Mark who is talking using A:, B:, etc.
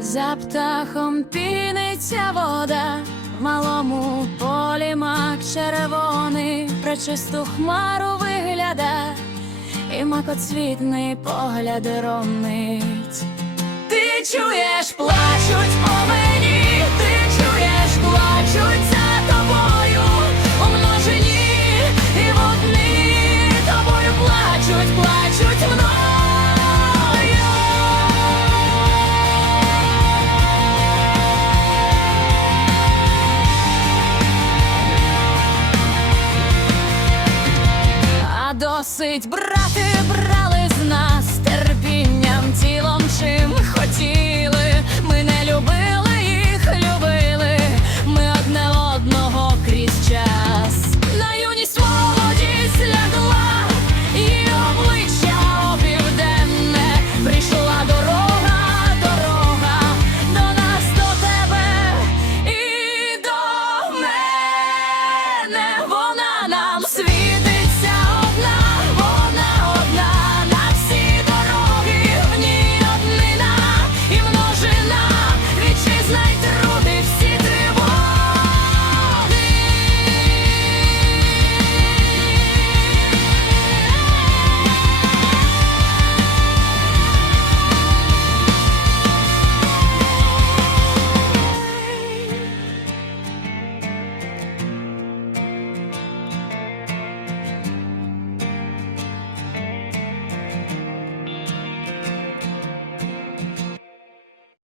A: За птахом піниться вода, в малому полі мак червоний, пречисту хмару вигляда, і макоцвітний погляд ронить. мусить брати брати.